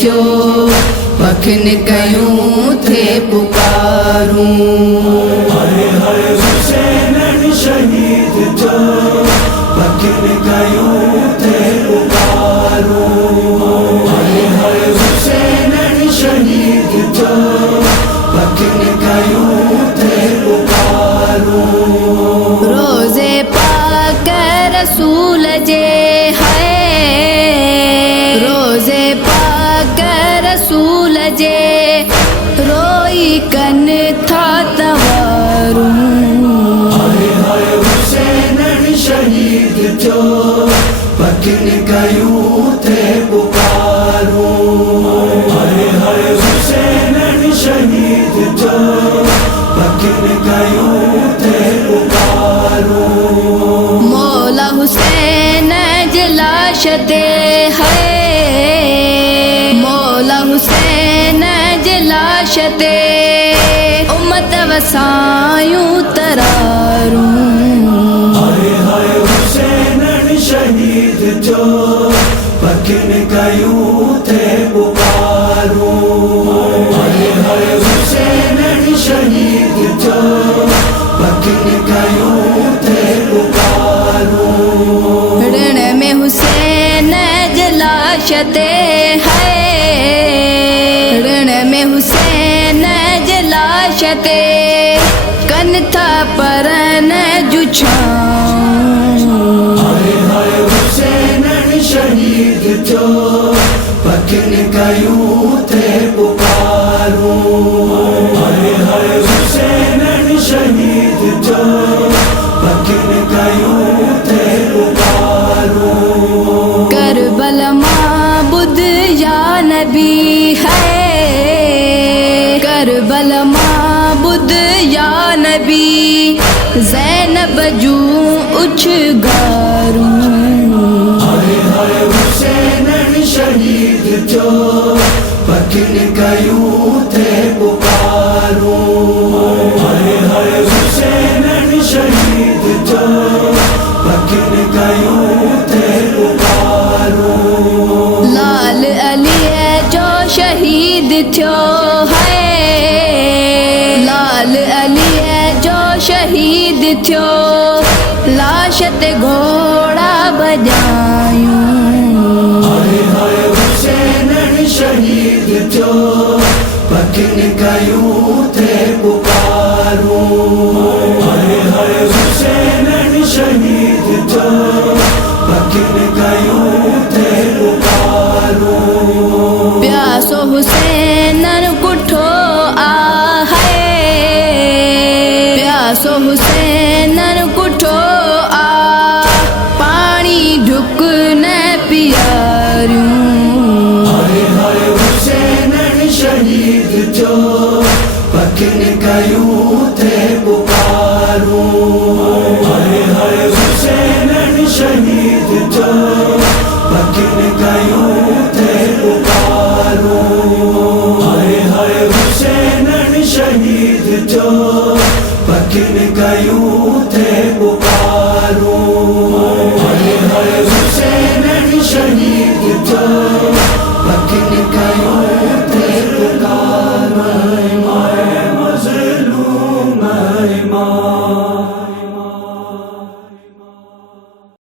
थियो पखिन कयूं थे पुकारूं हाय हाय हुसैन शहीद जो पखिन कयूं थे पुकारूं हाय हाय हुसैन शहीद जो पखिन कयूं थे पुकारूं रोज़े पाक रसूल जे है रोज़े पाक रसूल जे रोई कन था तवारूं हाय हाय हुसैन शहीद जो पखिन कयूं थे पुकारूं हाय हाय हुसैन शहीद जो पखिन कयूं थे पुकारूं मौला हुसैन जलाश ते है मौला हुसैन जलाश ते उम्मत वसायूं तरारूं हाय हाय हुसैन शहीद जो पखिन कयूं थे पुकारूं हाय हाय हुसैन शहीद जो पखिन कयूं थे पुकारूं ऋण में हुसैन जलाश ते है ऋण में हुसैन जलाश ते कन था परन जुछाऊं हाय हाय हुसैन शहीद जो पखिन कयूं थे पुकारूं हाय हाय हुसैन शहीद जो पखिन कयूं थे पुकारूं करबल मां बुध या नबी है करबल मां बुध या नबी ज़ैनब जूं उछगारूं हाय हाय हुसैन शहीद जो पखिन कयूं थे पुकारूं हाय हाय हुसैन शहीद जो पखिन कयूं थे पुकारूं लाल अली जो शहीद थियो है लाल अली जो शहीद थियो लाश ते घोड़ा बजायूं हाय हाय हुसैन शहीद जो पखिन कयूं थे पुकारूं हाय हाय हुसैन शहीद जो पखिन कयूं थे पुकारूं प्यासो हुसैन कुठो आ है प्यासो हुसैन कुठो आ पानी ढुक न पियारूं हाय हाय हुसैन शहीद जो पखिन कयूं थे पुकारूं हाय हाय हुसैन शहीद जो पखिन कयूं थे पुकारूं हाय हाय हुसैन शहीद जो पखिन कयूं थे पुकारूं